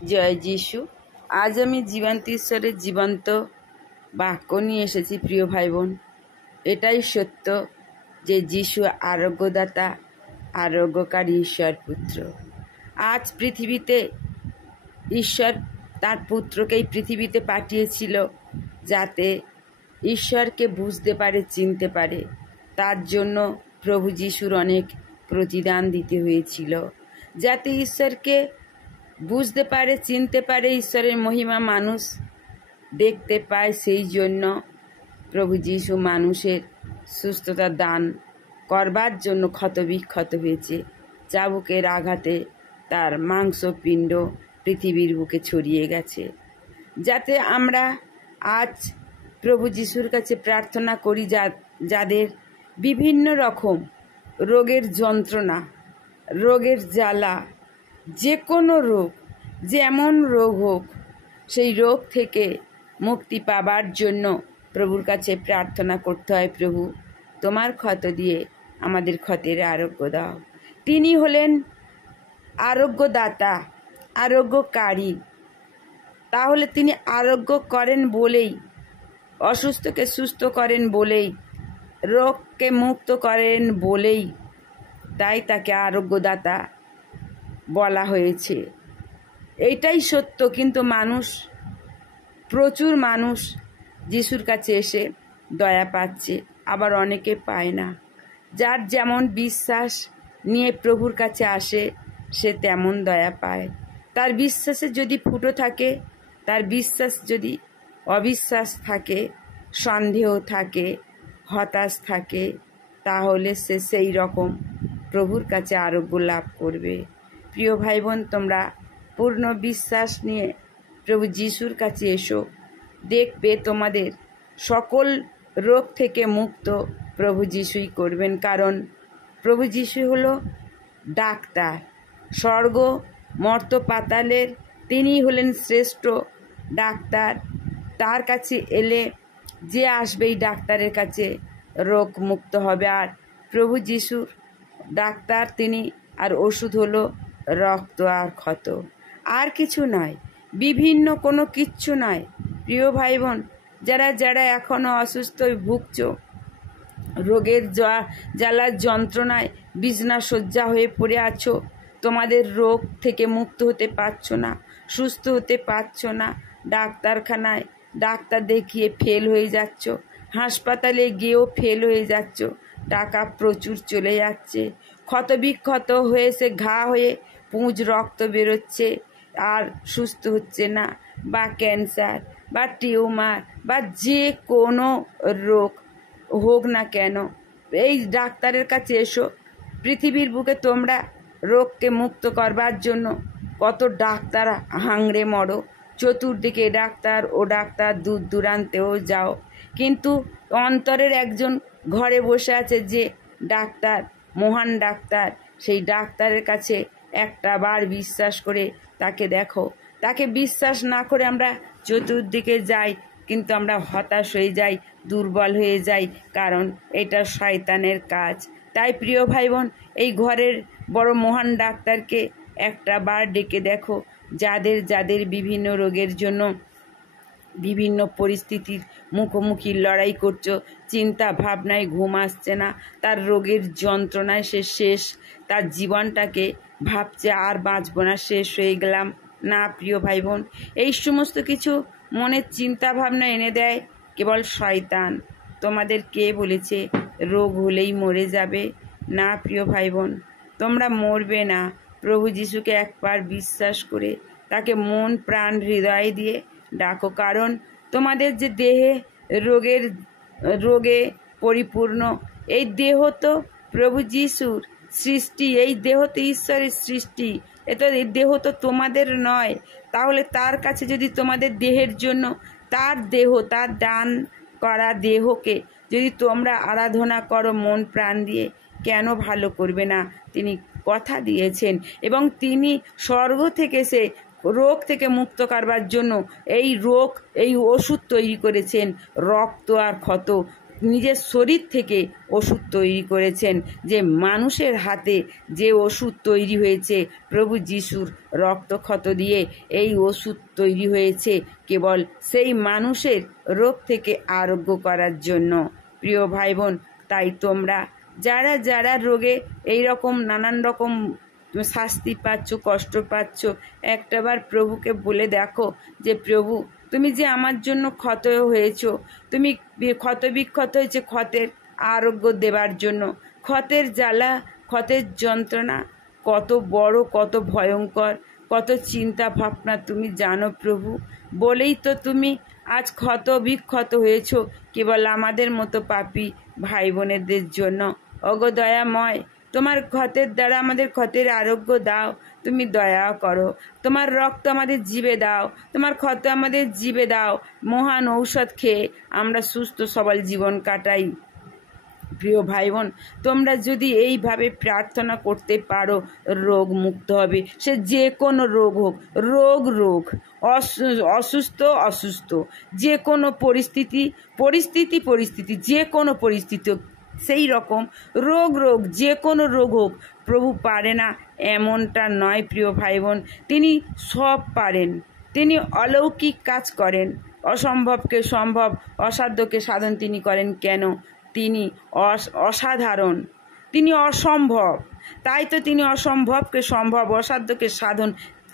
জয় যিশু। আজ আমি জীবন্ত ঈশ্বরের জীবন্ত বাক্য নিয়ে এসেছি প্রিয় ভাই বোন। এটাই সত্য যে যিশু আরোগ্যদাতা, আরোগ্যকারী ঈশ্বর পুত্র। আজ পৃথিবীতে ঈশ্বর তার পুত্রকেই পৃথিবীতে পাঠিয়েছিল যাতে ঈশ্বরকে বুঝতে পারে, চিনতে পারে। তার জন্য প্রভু যিশুর অনেক প্রতিদান দিতে হয়েছিল, যাতে ঈশ্বরকে বুঝতে পারে, চিনতে পারে, ঈশ্বরের মহিমা মানুষ দেখতে পায়। সেই জন্য প্রভু যিশু মানুষের সুস্থতা দান করবার জন্য ক্ষতবিক্ষত হয়েছে। চাবুকের আঘাতে তার মাংসপিণ্ড পৃথিবীর বুকে ছড়িয়ে গেছে, যাতে আমরা আজ প্রভু যিশুর কাছে প্রার্থনা করি যাদের বিভিন্ন রকম রোগের যন্ত্রণা, রোগের জ্বালা, যে কোনো রোগ, যেমন রোগ হোক, সেই রোগ থেকে মুক্তি পাবার জন্য প্রভুর কাছে প্রার্থনা করতে হয়। প্রভু, তোমার ক্ষত দিয়ে আমাদের ক্ষতের আরোগ্য দাও। তিনি হলেন আরোগ্যদাতা, আরোগ্যকারী। তাহলে তিনি আরোগ্য করেন বলেই, অসুস্থকে সুস্থ করেন বলেই, রোগকে মুক্ত করেন বলেই, তাই তাকে আরোগ্যদাতা বলা হয়েছে। এইটাই সত্য। কিন্তু প্রচুর মানুষ যিশুর কাছে এসে দয়া পাচ্ছে, আবার অনেকে পায় না। যার যেমন বিশ্বাস নিয়ে প্রভুর কাছে আসে, সে তেমন দয়া পায়। তার বিশ্বাসে যদি ফুটো থাকে, তার বিশ্বাস যদি অবিশ্বাস থাকে, সন্দেহ থাকে, হতাশ থাকে, তাহলে সে সেই রকম প্রভুর কাছে আরোগ্য লাভ করবে। প্রিয় ভাই বোন, তোমরা পূর্ণ বিশ্বাস নিয়ে প্রভু যিশুর কাছে এসো, দেখবে তোমাদের সকল রোগ থেকে মুক্ত প্রভু যিশুই করবেন। কারণ প্রভু যিশু হলো ডাক্তার, স্বর্গ মর্ত পাতালের তিনি হলেন শ্রেষ্ঠ ডাক্তার। তার কাছে এলে যে আসবে এই ডাক্তারের কাছে রোগ মুক্ত হবে। আর প্রভু যিশুর ডাক্তার তিনি, আর ওষুধ হলো রক্ত আর ক্ষত, আর কিছু নয়, বিভিন্ন কোনো কিচ্ছু নয়। প্রিয় ভাই বোন, যারা এখনো অসুস্থ ভুগছ, রোগের জ্বালার যন্ত্রণায় বিছনা শয্যা হয়ে পড়ে আছো, তোমাদের রোগ থেকে মুক্ত হতে পারছো না, সুস্থ হতে পারছো না, ডাক্তারখানায় ডাক্তার দেখিয়ে ফেল হয়ে যাচ্ছ, হাসপাতালে গিয়েও ফেল হয়ে যাচ্ছ, টাকা প্রচুর চলে যাচ্ছে, ক্ষতবিক্ষত হয়েছে, ঘা হয়ে পুঁজ রক্ত বেরোচ্ছে, আর সুস্থ হচ্ছে না, বা ক্যান্সার বা টিউমার বা যে কোনো রোগ হোক না কেন, এই ডাক্তারের কাছে এসো। পৃথিবীর বুকে তোমরা রোগকে মুক্ত করবার জন্য কত ডাক্তার হাংড়ে মরো, চতুর্দিকে ডাক্তার ও ডাক্তার, দূর দূরান্তেও যাও, কিন্তু অন্তরের একজন ঘরে বসে আছে যে ডাক্তার, মহান ডাক্তার। সেই ডাক্তারের কাছে একটা বার বিশ্বাস করে তাকে দেখো। তাকে বিশ্বাস না করে আমরা চতুর্দিকে যাই, কিন্তু আমরা হতাশ হয়ে যাই, দুর্বল হয়ে যাই, কারণ এটা শয়তানের কাজ। তাই প্রিয় ভাই বোন, এই ঘরের বড় মহান ডাক্তারকে একটা বার ডেকে দেখো। যাদের বিভিন্ন রোগের জন্য বিভিন্ন পরিস্থিতির মুখোমুখি লড়াই করছো, চিন্তা ভাবনায় ঘুম আসছে না, তার রোগের যন্ত্রণায় সে শেষ, তার জীবনটাকে ভাবছে আর বাঁচবো না, শেষ হয়ে গেলাম। না প্রিয় ভাই বোন, এই সমস্ত কিছু মনের চিন্তা ভাবনা এনে দেয় কেবল শয়তান। তোমাদের কে বলেছে রোগ হলেই মরে যাবে? না প্রিয় ভাই বোন, তোমরা মরবে না। প্রভু যিশুকে একবার বিশ্বাস করে তাকে মন প্রাণ হৃদয় দিয়ে ডাকো। কারণ তোমাদের যে দেহে রোগে পরিপূর্ণ, এই দেহ তো প্রভু যিশুর সৃষ্টি, এই দেহ তো ঈশ্বরের সৃষ্টি, এই দেহ তো তোমাদের নয়। তাহলে তার কাছে যদি তোমাদের দেহের জন্য তার দেহ, তার দান করা দেহকে যদি তোমরা আরাধনা করো মন প্রাণ দিয়ে, কেন ভালো করবে না? তিনি কথা দিয়েছেন এবং তিনি স্বর্গ থেকে সে রোগ থেকে মুক্ত করবার জন্য এই ওষুধ তৈরি করেছেন, রক্ত আর ক্ষত। নিজের শরীর থেকে ওষুধ তৈরি করেছেন, যে মানুষের হাতে যে ওষুধ তৈরি হয়েছে প্রভু যিশুর রক্তক্ষত দিয়ে এই ওষুধ তৈরি হয়েছে কেবল সেই মানুষের রোগ থেকে আরোগ্য করার জন্য। প্রিয় ভাই বোন, তাই তোমরা যারা যারা রোগে এই রকম নানান রকম শাস্তি পাচ্ছ, কষ্ট পাচ্ছ, একটাবার প্রভুকে বলে দেখো যে প্রভু, তুমি যে আমার জন্য ক্ষত হয়েছ, তুমি ক্ষত বিক্ষত হয়েছে ক্ষতের আরোগ্য দেবার জন্য। ক্ষতের জ্বালা, ক্ষতের যন্ত্রণা কত বড়, কত ভয়ঙ্কর, কত চিন্তা ভাবনা তুমি জানো প্রভু, বলেই তো তুমি আজ ক্ষত বিক্ষত হয়েছ কেবল আমাদের মতো পাপী ভাই বোনেদের জন্য। ওগো দয়াময়, তোমার ক্ষতের দ্বারা আমাদের ক্ষতের আরোগ্য দাও, তুমি দয়া করো। তোমার রক্ত আমাদের জীবে দাও, তোমার ক্ষত আমাদের জীবে দাও। মহান ঔষধ খেয়ে আমরা সুস্থ সবল জীবন কাটাই। প্রিয় ভাই বোন, তোমরা যদি এইভাবে প্রার্থনা করতে পারো, রোগ মুক্ত হবে। সে যে কোনো রোগ হোক, রোগ অসুস্থ, যে কোনো পরিস্থিতি যে কোনো পরিস্থিতি হোক, সেই রকম রোগ যে কোনো রোগ হোক, প্রভু পারে না এমনটা নয়। প্রিয় ভাই বোন, তিনি সব পারেন। তিনি অলৌকিক কাজ করেন, অসম্ভবকে সম্ভব, অসাধ্যকে সাধন তিনি করেন। কেন? তিনি অসাধারণ, তিনি অসম্ভব। তাই তো তিনি অসম্ভবকে সম্ভব, অসাধ্যকে সাধন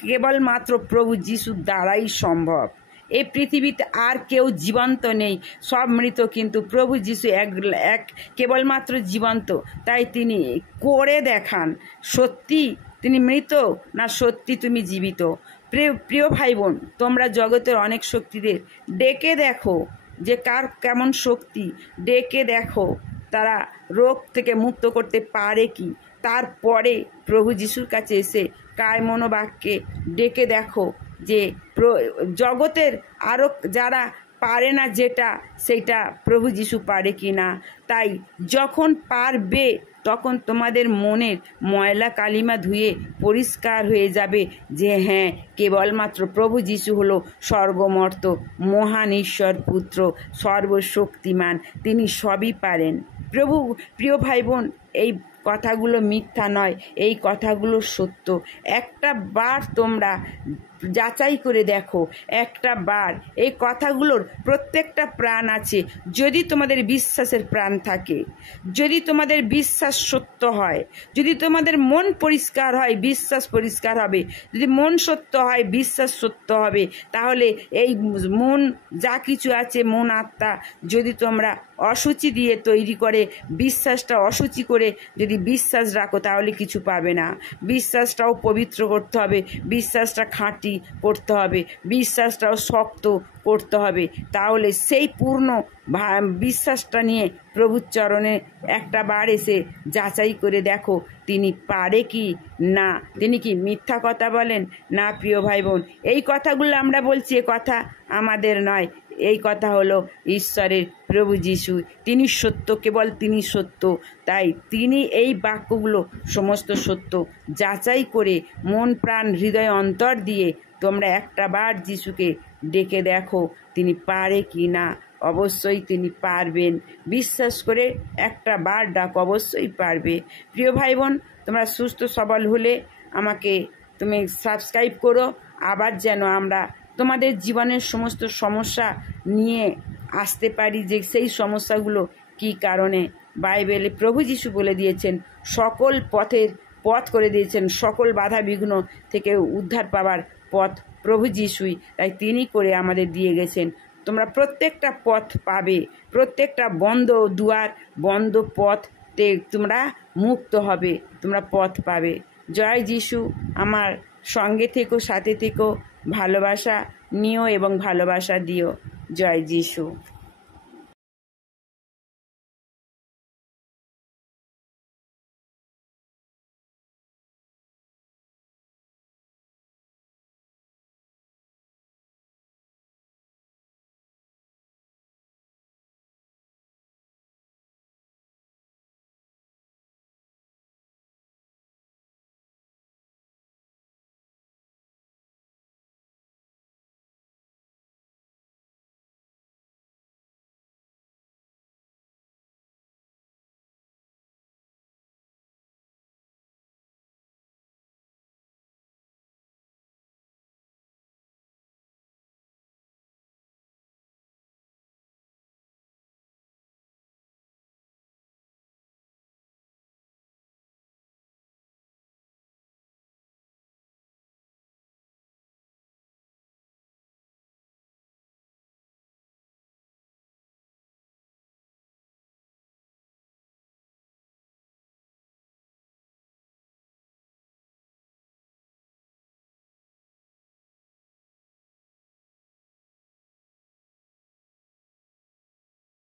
কেবলমাত্র প্রভু যিশুর দ্বারাই সম্ভব। এই পৃথিবীতে আর কেউ জীবন্ত নেই, সব মৃত, কিন্তু প্রভু যিশু এক কেবলমাত্র জীবন্ত। তাই তিনি করে দেখান সত্যি তিনি মৃত না সত্যি তুমি জীবিত। প্রিয় ভাই বোন, তোমরা জগতের অনেক শক্তিদের ডেকে দেখো যে কার কেমন শক্তি, ডেকে দেখো তারা রোগ থেকে মুক্ত করতে পারে কি। তারপরে প্রভু যিশুর কাছে এসে কায় মনোবাক্যে ডেকে দেখো যে জগতের আরও যারা পারে না যেটা, সেটা প্রভু যিশু পারে কি না। তাই যখন পারবে তখন তোমাদের মনের ময়লা কালিমা ধুয়ে পরিষ্কার হয়ে যাবে যে হ্যাঁ, কেবলমাত্র প্রভু যিশু হলো স্বর্গমর্ত মহান ঈশ্বর পুত্র, সর্বশক্তিমান, তিনি সবই পারেন। প্রিয় ভাই বোন, এই কথাগুলো মিথ্যা নয়, এই কথাগুলো সত্য। একটা বার তোমরা যাচাই করে দেখো, একটা বার এই কথাগুলোর প্রত্যেকটা প্রাণ আছে। যদি তোমাদের বিশ্বাসের প্রাণ থাকে, যদি তোমাদের বিশ্বাস সত্য হয়, যদি তোমাদের মন পরিষ্কার হয়, বিশ্বাস পরিষ্কার হবে। যদি মন সত্য হয়, বিশ্বাস সত্য হবে। তাহলে এই মন যা কিছু আছে, মন আত্মা, যদি তোমরা অসুচি দিয়ে তৈরি করে বিশ্বাসটা অসুচি করে যদি বিশ্বাস রাখো, তাহলে কিছু পাবে না। বিশ্বাসটাও পবিত্র করতে হবে, বিশ্বাসটা খাঁটি করতে হবে, বিশ্বাসটাও শক্ত করতে হবে। তাহলে সেই পূর্ণ বিশ্বাসটা নিয়ে প্রভুর চরণে একটা বার এসে যাচাই করে দেখো তিনি পারে কি না। তিনি কি মিথ্যা কথা বলেন না? প্রিয় ভাই বোন, এই কথাগুলো আমরা বলছি, এ কথা আমাদের নয়, এই কথা হলো ঈশ্বরের, প্রভু যিশু, তিনি সত্য, কেবল তিনি সত্য। তাই তিনি এই বাক্যগুলো সমস্ত সত্য। যাচাই করে মন প্রাণ হৃদয় অন্তর দিয়ে তোমরা একটা বার যিশুকে ডেকে দেখো তিনি পারে কি না। অবশ্যই তিনি পারবেন, বিশ্বাস করে একটা বার ডাক, অবশ্যই পারবে। প্রিয় ভাই বোন, তোমরা সুস্থ সবল হলে আমাকে তুমি সাবস্ক্রাইব করো, আবার যেন আমরা তোমাদের জীবনের সমস্ত সমস্যা নিয়ে আসতে পারি, যে সেই সমস্যাগুলো কি কারণে। বাইবেলে প্রভু যিশু বলে দিয়েছেন, সকল পথ করে দিয়েছেন, সকল বাধা বিঘ্ন থেকে উদ্ধার পাওয়ার পথ প্রভু যিশুই, তাই তিনি করে আমাদের দিয়ে গেছেন। তোমরা প্রত্যেকটা পথ পাবে, প্রত্যেকটা বন্ধ দুয়ার, বন্ধ পথতে তোমরা মুক্ত হবে, তোমরা পথ পাবে। জয় যিশু। আমার সঙ্গে থেকো, সাথে থেকো, ভালোবাসা নিও এবং ভালোবাসা দিও। জয় যিশু।